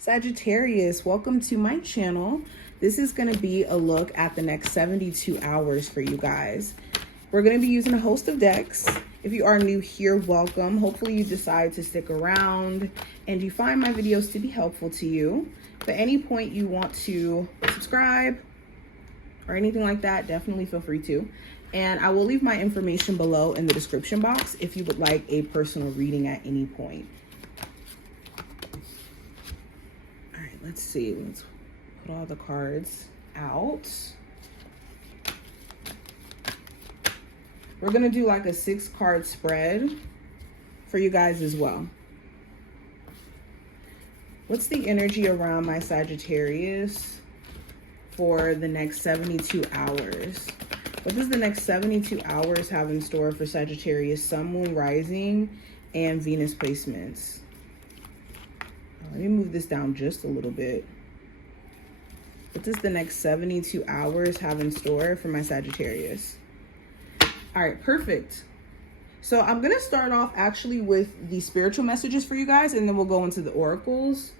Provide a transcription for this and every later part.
Sagittarius, welcome to my channel. This is going to be a look at the next 72 hours for you guys. We're going to be using a host of decks. If you are new here, welcome. Hopefully you decide to stick around and you find my videos to be helpful to you. If at any point you want to subscribe or anything like that, definitely feel free to. And I will leave my information below in the description box if you would like a personal reading at any point. Let's see, let's put all the cards out. We're gonna do like a 6-card spread for you guys as well. What's the energy around my Sagittarius for the next 72 hours? What does the next 72 hours have in store for Sagittarius, Sun, Moon, Rising, and Venus placements? Let me move this down just a little bit. What does the next 72 hours have in store for my Sagittarius? All right, perfect. So I'm going to start off actually with the spiritual messages for you guys, and then we'll go into the oracles.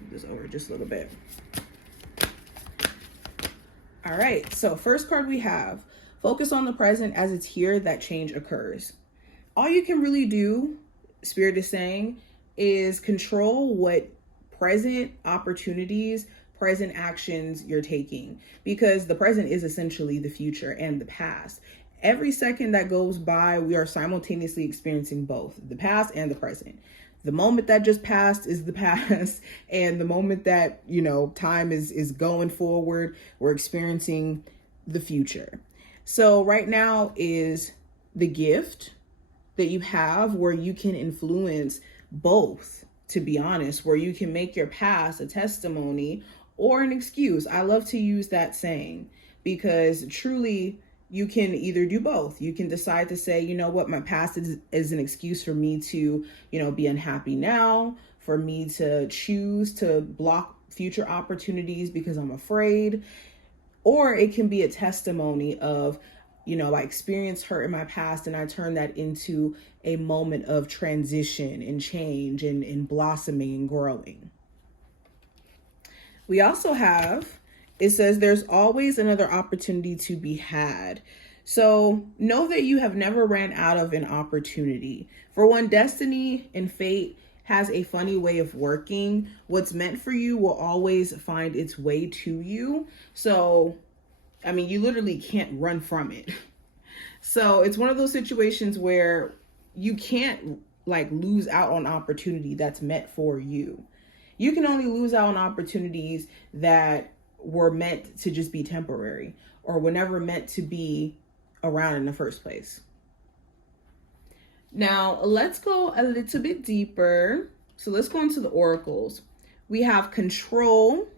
Move this over just a little bit. All right, so first card we have, focus on the present as it's here that change occurs. All you can really do, Spirit is saying, is control what present opportunities, present actions you're taking, because the present is essentially the future and the past. Every second that goes by, we are simultaneously experiencing both the past and the present. The moment that just passed is the past, and the moment that, you know, time is going forward, we're experiencing the future. So right now is the gift that you have where you can influence both, to be honest, where you can make your past a testimony or an excuse. I love to use that saying because truly you can either do both. You can decide to say, you know what, my past is an excuse for me to, you know, be unhappy now, for me to choose to block future opportunities because I'm afraid. Or it can be a testimony of, you know, I experienced hurt in my past and I turned that into a moment of transition and change and blossoming and growing. We also have, it says there's always another opportunity to be had. So know that you have never ran out of an opportunity. For one, destiny and fate has a funny way of working. What's meant for you will always find its way to you. So, I mean, you literally can't run from it. So it's one of those situations where you can't like lose out on opportunity that's meant for you. You can only lose out on opportunities that were meant to just be temporary or were never meant to be around in the first place. Now, let's go a little bit deeper. So let's go into the oracles. We have control.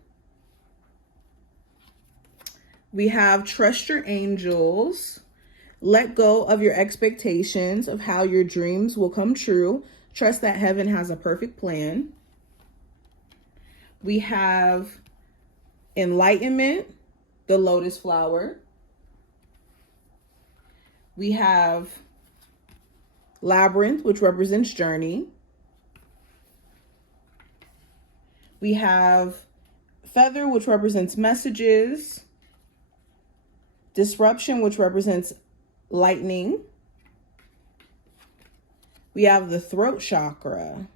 We have trust your angels. Let go of your expectations of how your dreams will come true. Trust that heaven has a perfect plan. We have enlightenment, the lotus flower. We have labyrinth, which represents journey. We have feather, which represents messages. Disruption, which represents lightning. We have the throat chakra.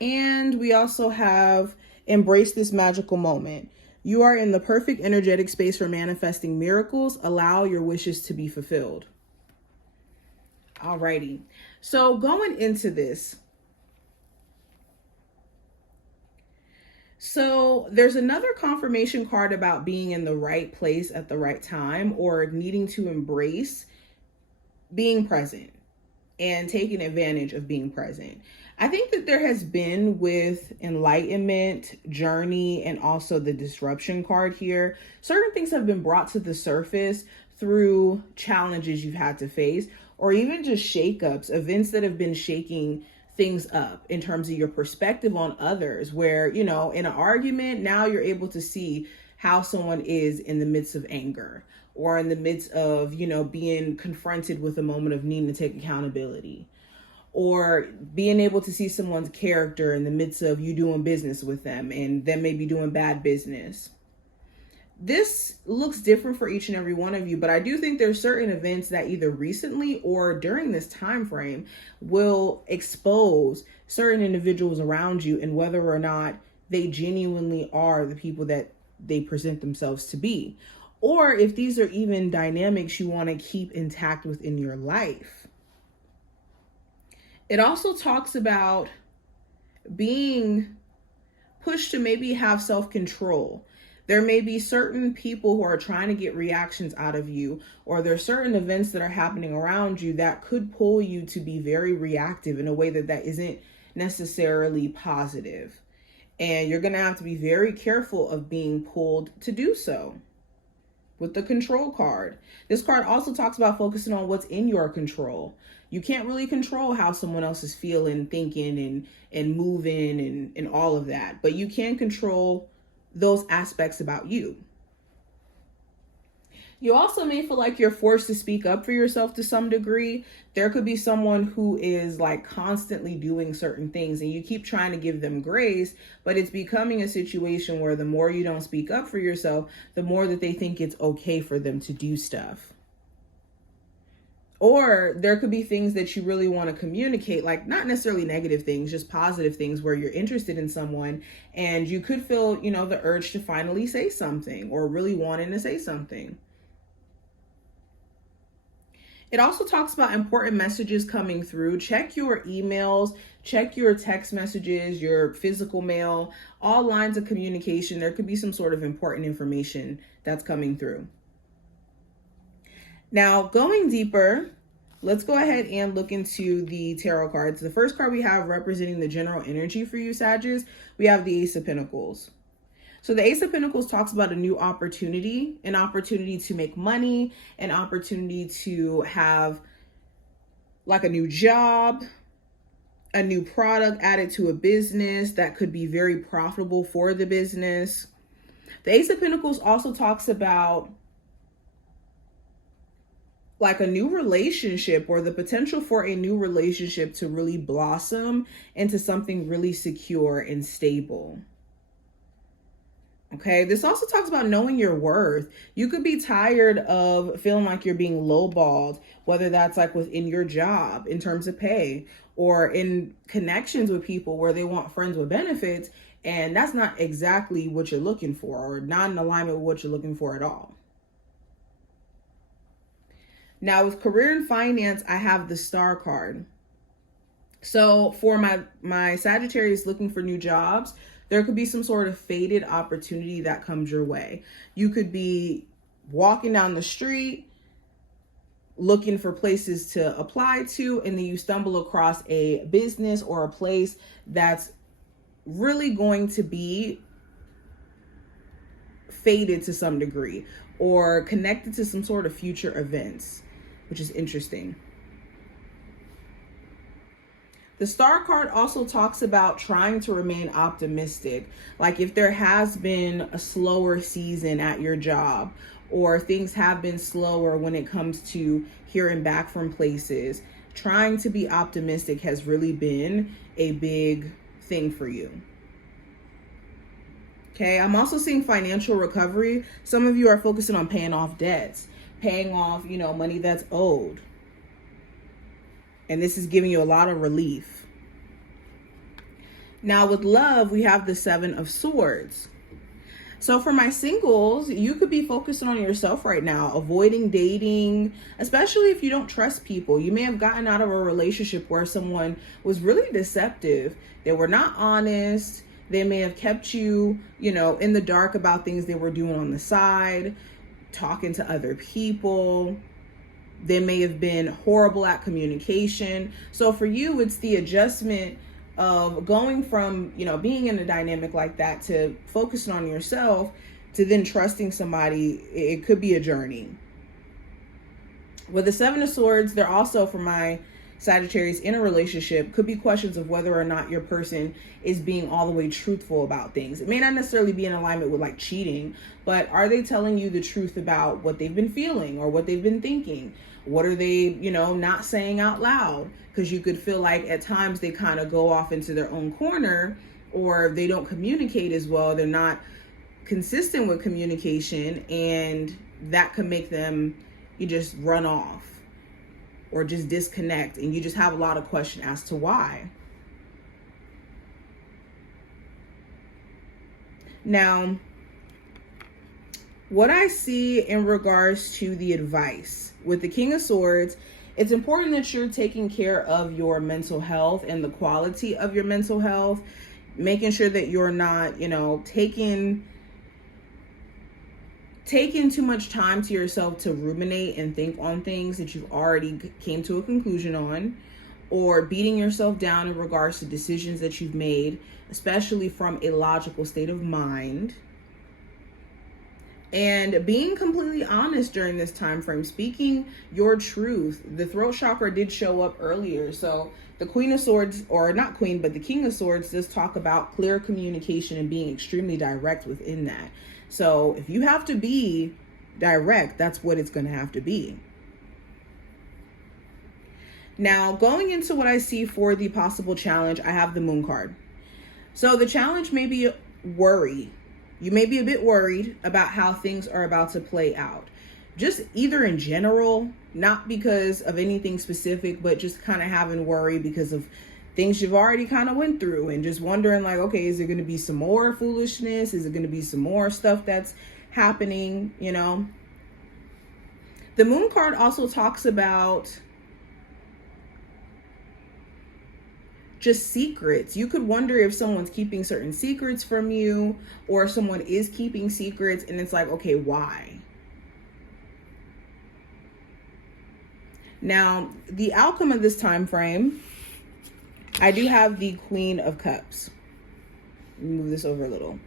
And we also have embrace this magical moment. You are in the perfect energetic space for manifesting miracles. Allow your wishes to be fulfilled. Alrighty. So going into this, so there's another confirmation card about being in the right place at the right time or needing to embrace being present and taking advantage of being present. I think that there has been with enlightenment, journey, and also the disruption card here, certain things have been brought to the surface through challenges you've had to face or even just shakeups, events that have been shaking things up in terms of your perspective on others, where, you know, in an argument, now you're able to see how someone is in the midst of anger, or in the midst of, being confronted with a moment of needing to take accountability, or being able to see someone's character in the midst of you doing business with them and them maybe doing bad business. This looks different for each and every one of you, but I do think there's certain events that either recently or during this time frame will expose certain individuals around you and whether or not they genuinely are the people that they present themselves to be, or if these are even dynamics you want to keep intact within your life. It also talks about being pushed to maybe have self-control. There may be certain people who are trying to get reactions out of you, or there are certain events that are happening around you that could pull you to be very reactive in a way that isn't necessarily positive. And you're going to have to be very careful of being pulled to do so. With the control card, this card also talks about focusing on what's in your control. You can't really control how someone else is feeling, thinking, and moving and all of that. But you can control those aspects about you. You also may feel like you're forced to speak up for yourself to some degree. There could be someone who is like constantly doing certain things and you keep trying to give them grace, but it's becoming a situation where the more you don't speak up for yourself, the more that they think it's okay for them to do stuff. Or there could be things that you really want to communicate, like not necessarily negative things, just positive things where you're interested in someone and you could feel, the urge to finally say something or really wanting to say something. It also talks about important messages coming through. Check your emails, check your text messages, your physical mail, all lines of communication. There could be some sort of important information that's coming through. Now, going deeper, let's go ahead and look into the tarot cards. The first card we have representing the general energy for you, Sagittarius, we have the Ace of Pentacles. So the Ace of Pentacles talks about a new opportunity, an opportunity to make money, an opportunity to have like a new job, a new product added to a business that could be very profitable for the business. The Ace of Pentacles also talks about like a new relationship or the potential for a new relationship to really blossom into something really secure and stable. Okay, this also talks about knowing your worth. You could be tired of feeling like you're being lowballed, whether that's like within your job in terms of pay or in connections with people where they want friends with benefits. And that's not exactly what you're looking for or not in alignment with what you're looking for at all. Now with career and finance, I have the Star card. So for my Sagittarius looking for new jobs, there could be some sort of faded opportunity that comes your way. You could be walking down the street, looking for places to apply to, and then you stumble across a business or a place that's really going to be faded to some degree or connected to some sort of future events, which is interesting. The Star card also talks about trying to remain optimistic. Like if there has been a slower season at your job or things have been slower when it comes to hearing back from places, trying to be optimistic has really been a big thing for you. Okay, I'm also seeing financial recovery. Some of you are focusing on paying off debts, paying off, money that's owed. And this is giving you a lot of relief. Now with love, we have the Seven of Swords. So for my singles, you could be focusing on yourself right now, avoiding dating, especially if you don't trust people. You may have gotten out of a relationship where someone was really deceptive. They were not honest. They may have kept you, in the dark about things they were doing on the side, talking to other people. They may have been horrible at communication. So for you, it's the adjustment of going from, being in a dynamic like that to focusing on yourself to then trusting somebody. It could be a journey. With the Seven of Swords, they're also, for my Sagittarius in a relationship could be questions of whether or not your person is being all the way truthful about things. It may not necessarily be in alignment with like cheating, but are they telling you the truth about what they've been feeling or what they've been thinking? What are they, not saying out loud? Because you could feel like at times they kind of go off into their own corner, or they don't communicate as well. They're not consistent with communication, and that could make them, you just run off or just disconnect, and you just have a lot of question as to why. Now, what I see in regards to the advice with the King of Swords, it's important that you're taking care of your mental health and the quality of your mental health, making sure that you're not, taking too much time to yourself to ruminate and think on things that you've already came to a conclusion on, or beating yourself down in regards to decisions that you've made, especially from a logical state of mind. And being completely honest during this time frame, speaking your truth. The throat chakra did show up earlier. So the Queen of Swords, or not Queen, but the King of Swords does talk about clear communication and being extremely direct within that. So if you have to be direct, that's what it's going to have to be. Now, going into what I see for the possible challenge, I have the Moon card. So the challenge may be worry. You may be a bit worried about how things are about to play out. Just either in general, not because of anything specific, but just kind of having worry because of things you've already kind of went through, and just wondering like, okay, is there going to be some more foolishness? Is it going to be some more stuff that's happening? The Moon card also talks about just secrets. You could wonder if someone's keeping certain secrets from you, or someone is keeping secrets, and it's like, okay, why? Now, the outcome of this time frame, I do have the Queen of Cups. Move this over a little.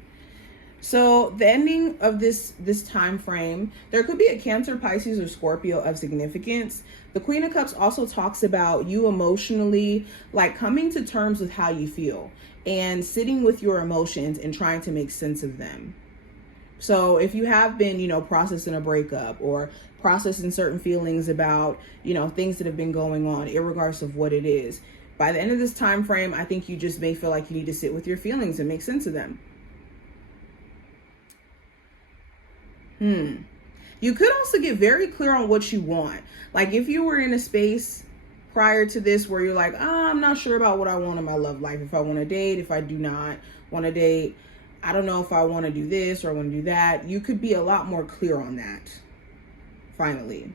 So the ending of this time frame, there could be a Cancer, Pisces, or Scorpio of significance. The Queen of Cups also talks about you emotionally, like coming to terms with how you feel and sitting with your emotions and trying to make sense of them. So if you have been, processing a breakup or processing certain feelings about, things that have been going on, regardless of what it is, by the end of this time frame, I think you just may feel like you need to sit with your feelings and make sense of them. You could also get very clear on what you want. Like if you were in a space prior to this where you're like, I'm not sure about what I want in my love life. If I want to date, if I do not want to date, I don't know if I want to do this or I want to do that. You could be a lot more clear on that, finally.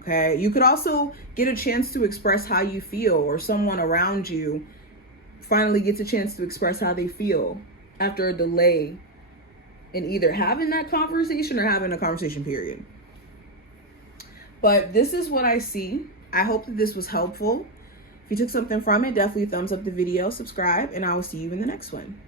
Okay, you could also get a chance to express how you feel, or someone around you finally gets a chance to express how they feel after a delay in either having that conversation or having a conversation, period. But this is what I see. I hope that this was helpful. If you took something from it, definitely thumbs up the video, subscribe, and I will see you in the next one.